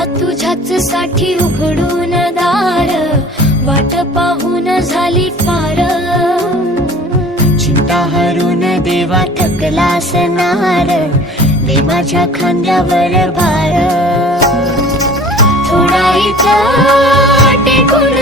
साठी उघडून दार वाट पाहून झाली फार चिंता हरून देवा थकला असणार दे माझ्या खांद्यावर भार. थोडा इथं टेकून